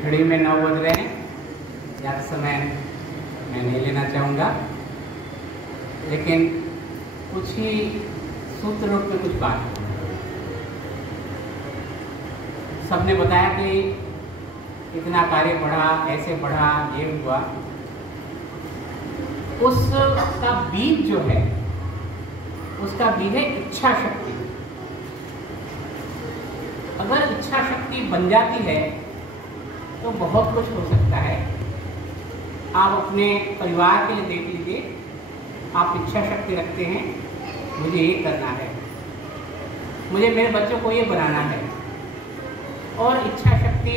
घड़ी में 9 बज रहे हैं। ज़्यादा समय मैं नहीं लेना चाहूँगा, लेकिन कुछ ही सूत्र रूप में कुछ बात। सबने बताया कि इतना कार्य बढ़ा, ऐसे बढ़ा, ये हुआ। उसका बीज जो है, उसका बीज है इच्छा शक्ति। अगर इच्छा शक्ति बन जाती है तो बहुत कुछ हो सकता है। आप अपने परिवार के लिए देख लीजिए, आप इच्छा शक्ति रखते हैं, मुझे ये करना है, मुझे मेरे बच्चों को ये बनाना है, और इच्छा शक्ति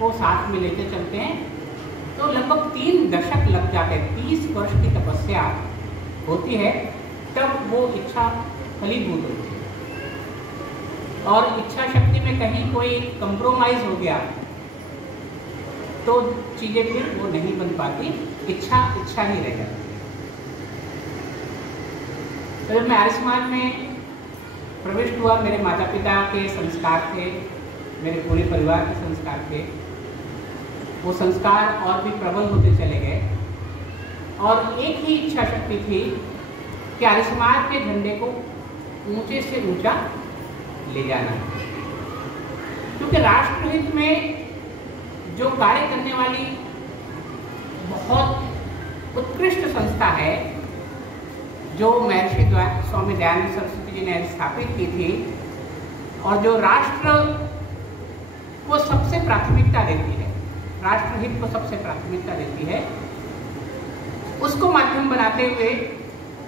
को साथ में लेते चलते हैं तो लगभग 3 दशक लग जाते हैं। 30 वर्ष की तपस्या होती है, तब वो इच्छा फलीभूत होती है। और इच्छा शक्ति में कहीं कोई कंप्रोमाइज़ हो गया तो चीज़ें फिर वो नहीं बन पाती, इच्छा इच्छा ही रह जाती है। तो जब मैं आर्य समाज में प्रविष्ट हुआ, मेरे माता पिता के संस्कार थे, मेरे पूरे परिवार के संस्कार थे, वो संस्कार और भी प्रबल होते चले गए। और एक ही इच्छा शक्ति थी कि आर्य समाज के झंडे को ऊंचे से ऊंचा ले जाना, क्योंकि राष्ट्रहित में जो कार्य करने वाली बहुत उत्कृष्ट संस्था है, जो महर्षि स्वामी दयानंद सरस्वती जी ने स्थापित की थी, और जो राष्ट्र को सबसे प्राथमिकता देती है, राष्ट्रहित को सबसे प्राथमिकता देती है, उसको माध्यम बनाते हुए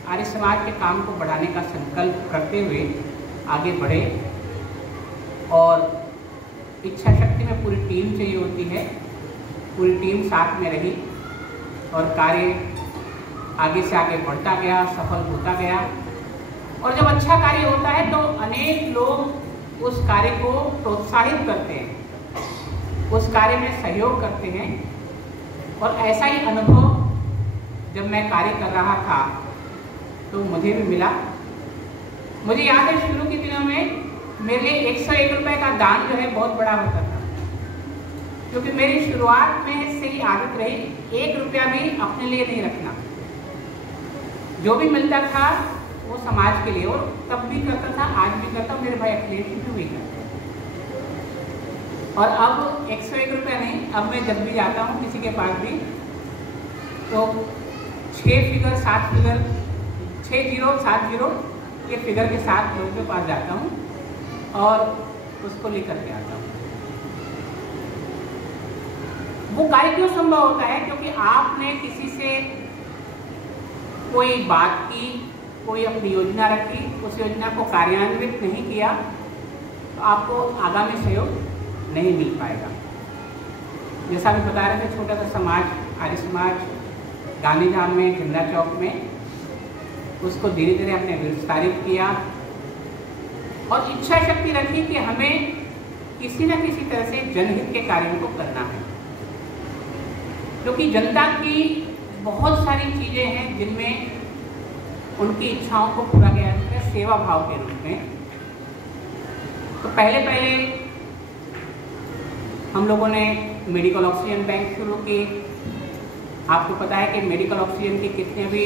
आर्य समाज के काम को बढ़ाने का संकल्प करते हुए आगे बढ़े। और इच्छा शक्ति में पूरी टीम चाहिए होती है, पूरी टीम साथ में रही और कार्य आगे से आगे बढ़ता गया, सफल होता गया। और जब अच्छा कार्य होता है तो अनेक लोग उस कार्य को प्रोत्साहित करते हैं, उस कार्य में सहयोग करते हैं। और ऐसा ही अनुभव जब मैं कार्य कर रहा था तो मुझे भी मिला। मुझे याद है शुरू के दिनों में मेरे लिए 101 रुपये का दान जो है बहुत बड़ा होता था, क्योंकि मेरी शुरुआत में से ही आदत रही 1 रुपया भी अपने लिए नहीं रखना। जो भी मिलता था वो समाज के लिए, और तब भी करता था, आज भी करता हूँ, मेरे भाई अखिलेश भी वही करते हैं। और अब 101 रुपया नहीं, अब मैं जब भी जाता हूँ किसी के पास भी तो 6 फिगर 7 फिगर 6 0 7 0 ये फिगर के साथ लोगों के पास जाता हूँ और उसको लेकर के आता हूँ। वो कार्य क्यों संभव होता है? क्योंकि आपने किसी से कोई बात की, कोई अपनी योजना रखी, उस योजना को कार्यान्वित नहीं किया तो आपको आगामी सहयोग नहीं मिल पाएगा। जैसा भी बता रहे थे, छोटा सा समाज, आर्य समाज गांधीधाम में, झंडा चौक में, उसको धीरे धीरे हमने विस्तारित किया और इच्छा शक्ति रखी कि हमें किसी न किसी तरह से जनहित के कार्यों को करना है। क्योंकि जनता की बहुत सारी चीज़ें हैं जिनमें उनकी इच्छाओं को पूरा किया जाता है सेवा भाव के रूप में। तो पहले हम लोगों ने मेडिकल ऑक्सीजन बैंक शुरू की। आपको पता है कि मेडिकल ऑक्सीजन के कितने भी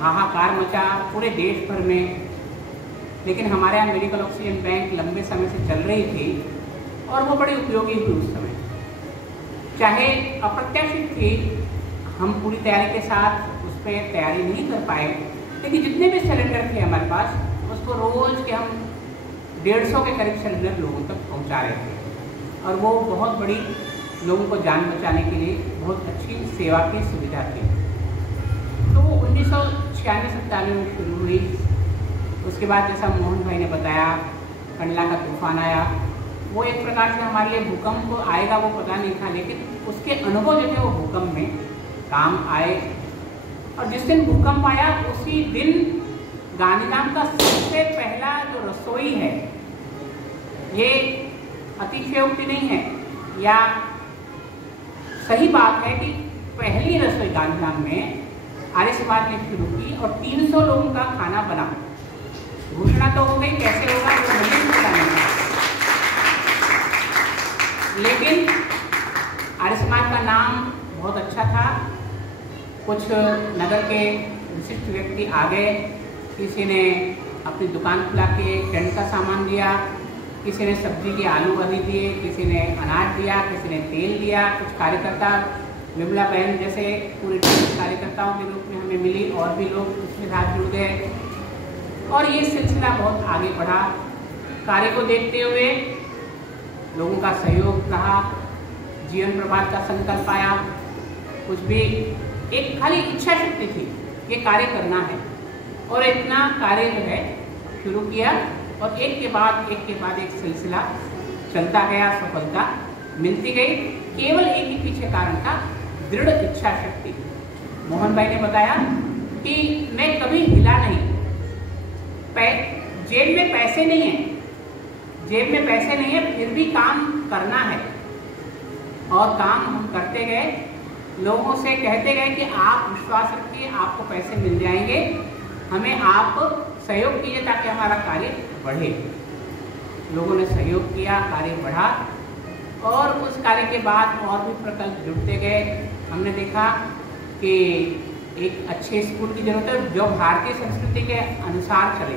हाहाकार मचा पूरे देश भर में, लेकिन हमारे यहाँ मेडिकल ऑक्सीजन बैंक लंबे समय से चल रही थी और वो बड़ी उपयोगी थी उस समय। चाहे अप्रत्याशित थी, हम पूरी तैयारी के साथ उस पर तैयारी नहीं कर पाए, लेकिन जितने भी सिलेंडर थे हमारे पास, उसको रोज़ के हम 150 के करीब सिलेंडर लोगों तक पहुँचा रहे थे। और वो बहुत बड़ी, लोगों को जान बचाने के लिए बहुत अच्छी सेवा की सुविधा थी। तो वो 1996-97 में शुरू हुई। उसके बाद जैसा मोहन भाई ने बताया, कंडला का तूफान आया। वो एक प्रकार से हमारे लिए भूकंप आएगा वो पता नहीं था, लेकिन उसके अनुभव जो थे वो भूकंप में काम आए। और जिस दिन भूकंप आया उसी दिन गांधीधाम का सबसे पहला जो रसोई है, ये अतिशयोक्ति नहीं है या सही बात है कि पहली रसोई गांधीधाम में आर्य समाज ने शुरू की और 300 लोगों का खाना बना। घोषणा तो हो गई, कैसे होगा तो मुझे पता नहीं, लेकिन आर्य कुछ नगर के विशिष्ट व्यक्ति आ गए, किसी ने अपनी दुकान खुला के टेंट का सामान दिया, किसी ने सब्जी के आलू आदि दिए, किसी ने अनाज दिया, किसी ने तेल दिया। कुछ कार्यकर्ता विमला बहन जैसे पूरी कार्यकर्ताओं के रूप में हमें मिली और भी लोग उसमें साथ जुड़ गए और ये सिलसिला बहुत आगे बढ़ा। कार्य को देखते हुए लोगों का सहयोग रहा, जीवन प्रभात का संकल्प आया, कुछ भी एक खाली इच्छा शक्ति थी ये कार्य करना है और इतना कार्य जो है शुरू किया और एक के बाद एक सिलसिला चलता गया, सफलता मिलती गई। केवल एक ही पीछे कारण था, दृढ़ इच्छा शक्ति। मोहन भाई ने बताया कि मैं कभी हिला नहीं, जेब में पैसे नहीं है, जेब में पैसे नहीं है, फिर भी काम करना है और काम हम करते गए, लोगों से कहते गए कि आप विश्वास रखिए, आपको पैसे मिल जाएंगे, हमें आप सहयोग कीजिए ताकि हमारा कार्य बढ़े। लोगों ने सहयोग किया, कार्य बढ़ा और उस कार्य के बाद और भी प्रकल्प जुड़ते गए। हमने देखा कि एक अच्छे स्कूल की जरूरत है जो भारतीय संस्कृति के अनुसार चले,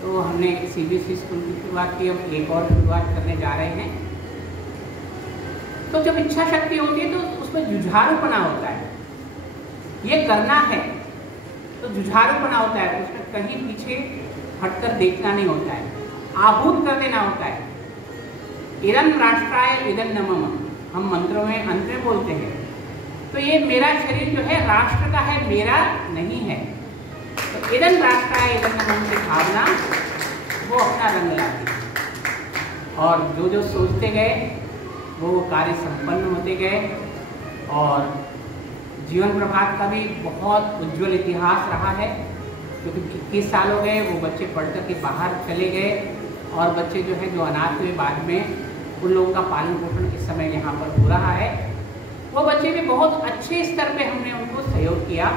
तो हमने CBSE स्कूल की शुरुआत की, अब एक और शुरुआत करने जा रहे हैं। तो जब इच्छा शक्ति होती है तो उसमें जुझारूपना होता है, ये करना है तो जुझारूपना होता है, उसमें कहीं पीछे हटकर देखना नहीं होता है, आहूत कर देना होता है। इदं राष्ट्राय इदं नमः हम मंत्रों में अंत में बोलते हैं, तो ये मेरा शरीर जो है राष्ट्र का है, मेरा नहीं है। तो इदं राष्ट्राय इदं नमः की भावना वो अपना रंग लाती है और जो जो सोचते गए वो कार्य संपन्न होते गए और जीवन प्रभात का भी बहुत उज्जवल इतिहास रहा है, क्योंकि 21 साल हो गए, वो बच्चे पढ़ कर के बाहर चले गए और बच्चे जो है जो अनाथ हुए बाद में उन लोगों का पालन पोषण इस समय यहाँ पर हो रहा है। वो बच्चे भी बहुत अच्छे स्तर पे हमने उनको सहयोग किया,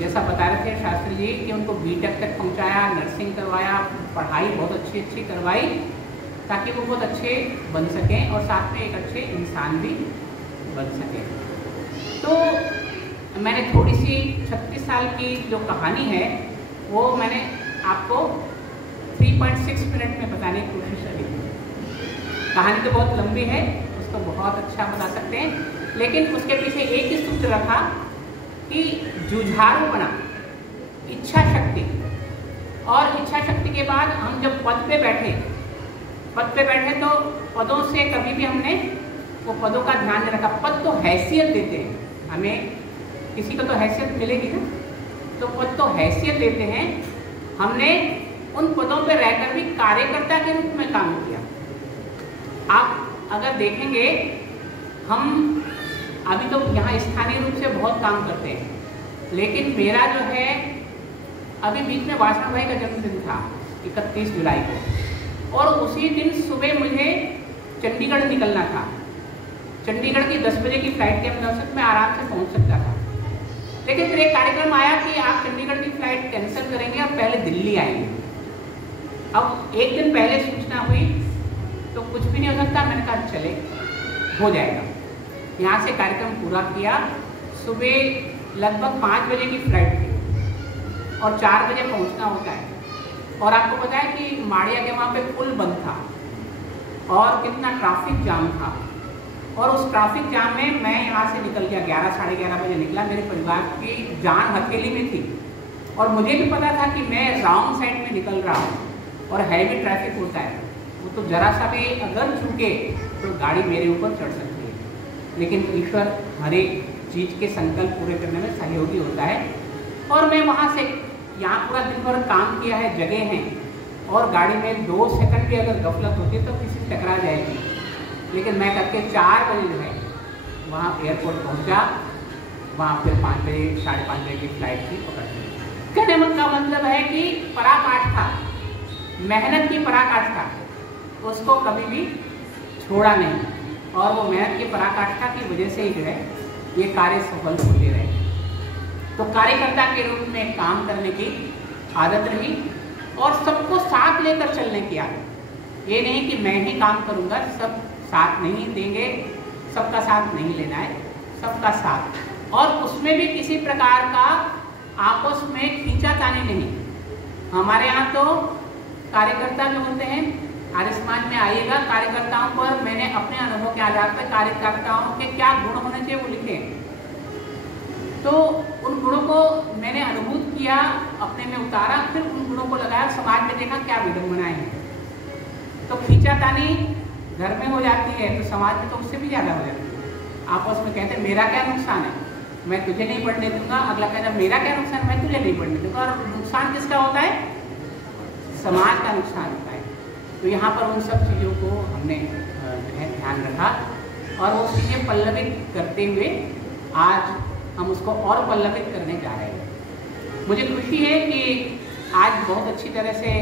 जैसा बता रहे थे शास्त्री जी कि उनको B.Tech तक पहुँचाया, नर्सिंग करवाया, पढ़ाई बहुत अच्छी करवाई ताकि वो बहुत अच्छे बन सकें और साथ में एक अच्छे इंसान भी बन सकें। तो मैंने थोड़ी सी 36 साल की जो कहानी है वो मैंने आपको 3.6 मिनट में बताने की कोशिश करी। कहानी तो बहुत लंबी है, उसको बहुत अच्छा बता सकते हैं, लेकिन उसके पीछे एक ही सूत्र रखा कि जुझारूपना, इच्छा शक्ति, और इच्छा शक्ति के बाद हम जब पद पे बैठे तो पदों से कभी भी हमने वो पदों का ध्यान नहीं रखा। पद तो हैसियत देते हैं, हमें किसी को तो हैसियत मिलेगी ना, तो पद तो हैसियत देते हैं। हमने उन पदों पर रहकर भी कार्यकर्ता के रूप में काम किया। आप अगर देखेंगे हम अभी तो यहाँ स्थानीय रूप से बहुत काम करते हैं, लेकिन मेरा जो है अभी बीच में वासना भाई का जन्मदिन था 31 जुलाई को, और उसी दिन सुबह मुझे चंडीगढ़ निकलना था। चंडीगढ़ की 10 बजे की फ्लाइट के अनुसार मैं आराम से पहुँच सकता था, लेकिन फिर एक कार्यक्रम आया कि आप चंडीगढ़ की फ्लाइट कैंसिल करेंगे और पहले दिल्ली आएंगे। अब एक दिन पहले सूचना हुई तो कुछ भी नहीं हो सकता, मैंने कहा चले हो जाएगा। यहाँ से कार्यक्रम पूरा किया। सुबह लगभग 5 बजे की फ्लाइट थी और 4 बजे पहुँचना होता है, और आपको पता है कि माड़िया के वहाँ पे पुल बंद था और कितना ट्रैफिक जाम था, और उस ट्रैफिक जाम में मैं यहाँ से निकल गया, 11 साढ़े 11 बजे निकला। मेरे परिवार की जान हथेली में थी और मुझे भी पता था कि मैं रॉन्ग साइड में निकल रहा हूँ और हैवी ट्रैफिक होता है, वो तो जरा सा भी अगर चूके तो गाड़ी मेरे ऊपर चढ़ सकती है। लेकिन ईश्वर हर एक चीज़ के संकल्प पूरे करने में सहयोगी होता है, और मैं वहाँ से यहाँ पूरा दिन भर काम किया है, जगह हैं, और गाड़ी में 2 सेकंड भी अगर गफलत होती है तो किसी से टकरा जाएगी। लेकिन मैं करके 4 बजे जो है वहाँ एयरपोर्ट पहुँचा, वहाँ फिर 5 बजे 5:30 बजे की फ्लाइट थी, पकड़ ली। कहने का मतलब है कि पराकाष्ठा, मेहनत की पराकाष्ठा, उसको कभी भी छोड़ा नहीं, और वो मेहनत की पराकाष्ठा की वजह से ही जो है ये कार्य सफल होते रहे। तो कार्यकर्ता के रूप में काम करने की आदत रही और सबको साथ लेकर चलने की आदत। ये नहीं कि मैं ही काम करूँगा, सब साथ नहीं देंगे, सबका साथ नहीं लेना है, सबका साथ। और उसमें भी किसी प्रकार का आपस में खींचातानी नहीं। हमारे यहाँ तो कार्यकर्ता जो होते हैं, आर्य समाज में आइएगा, कार्यकर्ताओं पर मैंने अपने अनुभव के आधार पर कार्यकर्ताओं के क्या गुण होने चाहिए वो लिखे, तो उन गुणों को मैंने अनुभूत किया, अपने में उतारा, फिर उन गुणों को लगाया, समाज में देखा क्या विडंबनाएं हैं। तो खींचातानी घर में हो जाती है तो समाज में तो उससे भी ज़्यादा हो जाती है। आपस में कहते हैं मेरा क्या नुकसान है, मैं तुझे नहीं पढ़ने दूंगा, अगला कहता मेरा क्या नुकसान, मैं तुझे नहीं पढ़ने दूंगा। और नुकसान किसका होता है? समाज का नुकसान होता है। तो यहाँ पर उन सब चीज़ों को हमने ध्यान रखा और वो चीज़ें पल्लवित करते हुए आज हम उसको और पल्लवित करने जा रहे हैं। मुझे खुशी है कि आज बहुत अच्छी तरह से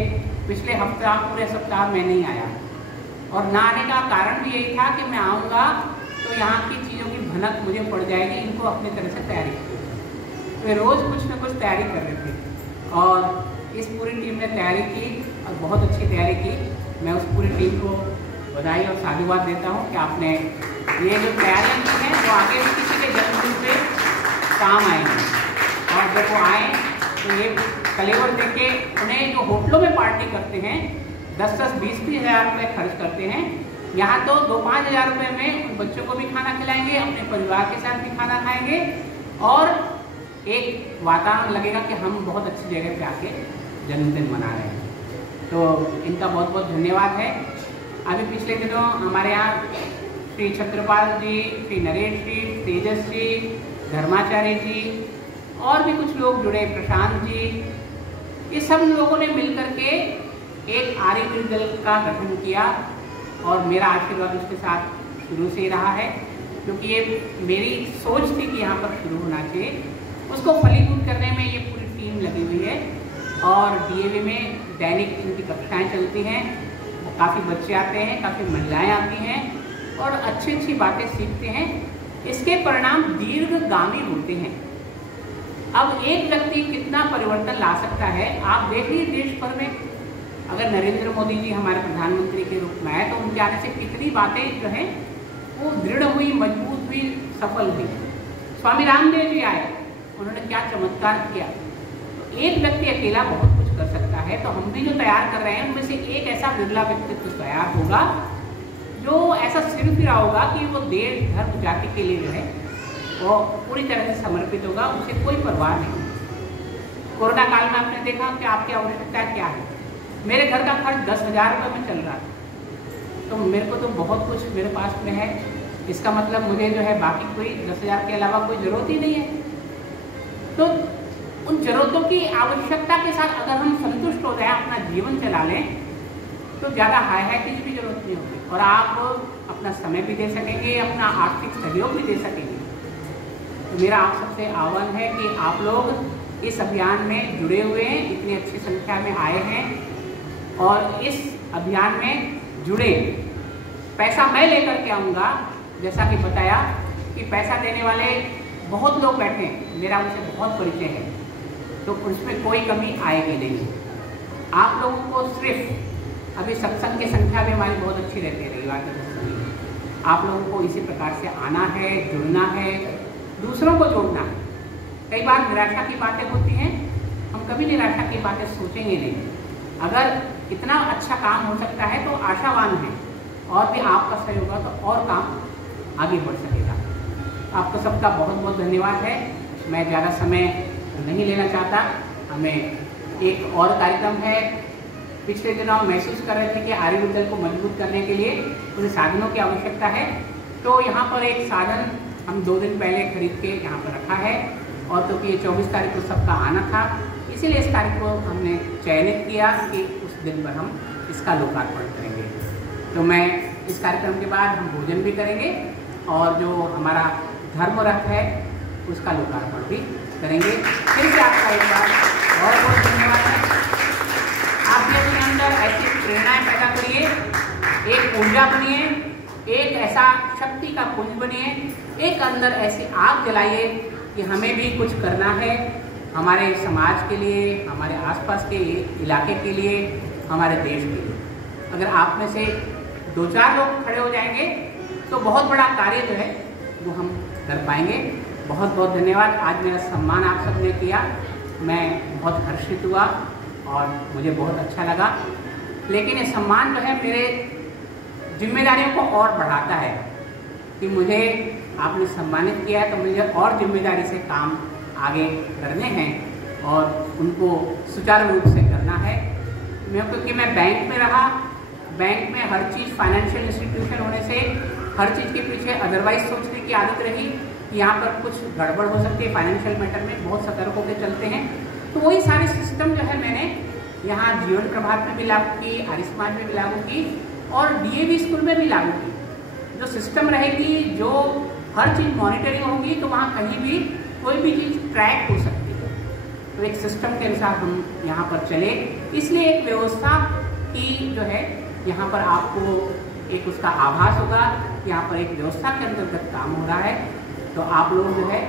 पिछले हफ्ता पूरे सप्ताह में नहीं आया, और ना आने का कारण भी यही था कि मैं आऊँगा तो यहाँ की चीज़ों की भनक मुझे पड़ जाएगी, इनको अपनी तरह से तैयारी की। वे रोज़ कुछ न कुछ तैयारी कर रहे थे और इस पूरी टीम ने तैयारी की और बहुत अच्छी तैयारी की। मैं उस पूरी टीम को बधाई और साधुवाद देता हूँ कि आपने ये जो तैयारियाँ की हैं वो आगे भी किसी के जन्मदिन पे काम आएंगे, और जब वो आएँ तो ये कलेवर देके उन्हें जो होटलों में पार्टी करते हैं 10-10, 20-20 हज़ार रुपये खर्च करते हैं, यहाँ तो 2-5 हज़ार रुपये में उन बच्चों को भी खाना खिलाएंगे, अपने परिवार के साथ भी खाना खाएंगे और एक वातावरण लगेगा कि हम बहुत अच्छी जगह पे आके जन्मदिन मना रहे हैं। तो इनका बहुत बहुत धन्यवाद है। अभी पिछले दिनों हमारे यहाँ श्री छत्रपाल जी, श्री नरेश जी, तेजस जी, धर्माचार्य जी और भी कुछ लोग जुड़े, प्रशांत जी, ये सब लोगों ने मिलकर के एक आर्य दल का गठन किया और मेरा आशीर्वाद उसके साथ शुरू से ही रहा है, क्योंकि ये मेरी सोच थी कि यहाँ पर शुरू होना चाहिए। उसको फलीभूत करने में ये पूरी टीम लगी हुई है और डीएवी में दैनिक इनकी कक्षाएँ चलती हैं, काफ़ी बच्चे आते हैं, काफ़ी महिलाएं आती हैं और अच्छी अच्छी बातें सीखते हैं। इसके परिणाम दीर्घगामी होते हैं। अब एक व्यक्ति कितना परिवर्तन ला सकता है आप देखिए। देश भर में अगर नरेंद्र मोदी जी हमारे प्रधानमंत्री के रूप में आए तो उनके आने से कितनी बातें जो हैं वो दृढ़ हुई, मजबूत हुई, सफल हुई। स्वामी रामदेव जी आए, उन्होंने क्या चमत्कार किया। तो एक व्यक्ति अकेला बहुत कुछ कर सकता है। तो हम भी जो तैयार कर रहे हैं उनमें से एक ऐसा बिरला व्यक्तित्व तैयार होगा जो ऐसा सिर फिरा होगा कि वो देश, धर्म, जाति के लिए जो है वो पूरी तरह से समर्पित होगा, उसे कोई परवाह नहीं। कोरोना काल में आपने देखा कि आपकी आवश्यकता क्या है। मेरे घर का खर्च 10,000 रुपये में चल रहा था, तो मेरे को तो बहुत कुछ मेरे पास में है, इसका मतलब मुझे जो है बाकी कोई 10,000 के अलावा कोई ज़रूरत ही नहीं है। तो उन ज़रूरतों की आवश्यकता के साथ अगर हम संतुष्ट हो जाए, अपना जीवन चला लें, तो ज़्यादा हाई चीज़ की जरूरत नहीं होगी और आप अपना समय भी दे सकेंगे, अपना आर्थिक सहयोग भी दे सकेंगे। तो मेरा आप सबसे आह्वान है कि आप लोग इस अभियान में जुड़े हुए हैं, इतनी अच्छी संख्या में आए हैं और इस अभियान में जुड़े। पैसा मैं लेकर के आऊँगा, जैसा कि बताया कि पैसा देने वाले बहुत लोग बैठे हैं, मेरा उनसे बहुत परिचय है, तो उसमें कोई कमी आएगी नहीं। आप लोगों को सिर्फ अभी सत्संग की संख्या भी हमारी बहुत अच्छी रहती है, रविवार के सत्संग, आप लोगों को इसी प्रकार से आना है, जुड़ना है, दूसरों को जोड़ना है। कई बार निराशा की बातें होती हैं, हम कभी निराशा की बातें सोचेंगे नहीं। अगर इतना अच्छा काम हो सकता है तो आशावान है और भी आपका सहयोग होगा तो और काम आगे बढ़ सकेगा। आपका सबका बहुत बहुत धन्यवाद है। मैं ज़्यादा समय नहीं लेना चाहता। हमें एक और कार्यक्रम है। पिछले दिनों हम महसूस कर रहे थे कि आर्य दल को मजबूत करने के लिए उन्हें साधनों की आवश्यकता है, तो यहाँ पर एक साधन हम 2 दिन पहले खरीद के यहाँ पर रखा है और क्योंकि ये 24 तारीख को सबका आना था, इसीलिए इस तारीख को हमने चयनित किया कि उस दिन पर हम इसका लोकार्पण करेंगे। तो मैं इस कार्यक्रम के बाद हम भोजन भी करेंगे और जो हमारा धर्म रथ है उसका लोकार्पण भी करेंगे। फिर से आपका एक बार बहुत बहुत धन्यवाद है। आप भी अपने अंदर ऐसी प्रेरणाएं पैदा करिए, एक ऊर्जा बनिए, एक ऐसा शक्ति का पुंज बनिए, एक अंदर ऐसी आग जलाइए कि हमें भी कुछ करना है हमारे समाज के लिए, हमारे आसपास के इलाके के लिए, हमारे देश के लिए। अगर आप में से 2-4 लोग खड़े हो जाएंगे तो बहुत बड़ा कार्य जो है वो हम कर पाएंगे। बहुत बहुत धन्यवाद। आज मेरा सम्मान आप सबने किया, मैं बहुत हर्षित हुआ और मुझे बहुत अच्छा लगा। लेकिन ये सम्मान जो है मेरे जिम्मेदारियों को और बढ़ाता है कि मुझे आपने सम्मानित किया है तो मुझे और जिम्मेदारी से काम आगे करने हैं और उनको सुचारू रूप से करना है। क्योंकि मैं बैंक में रहा, बैंक में हर चीज़ फाइनेंशियल इंस्टीट्यूशन होने से हर चीज़ के पीछे अदरवाइज सोचने की आदत रही कि यहाँ पर कुछ गड़बड़ हो सकती है, फाइनेंशियल मैटर में बहुत सतर्क होकर चलते हैं। तो वही सारे सिस्टम जो है मैंने यहाँ जीवन प्रभात में भी लागू की, आर्य समाज में भी लागू की और DAV स्कूल में भी लागू की। जो सिस्टम रहेगी, जो हर चीज़ मॉनिटरिंग होगी, तो वहाँ कहीं भी कोई भी चीज़ ट्रैक हो सकती है। तो एक सिस्टम के अनुसार हम यहाँ पर चले, इसलिए एक व्यवस्था की जो है यहाँ पर आपको एक उसका आभास होगा, यहाँ पर एक व्यवस्था के अंतर्गत काम हो रहा है। तो आप लोग जो है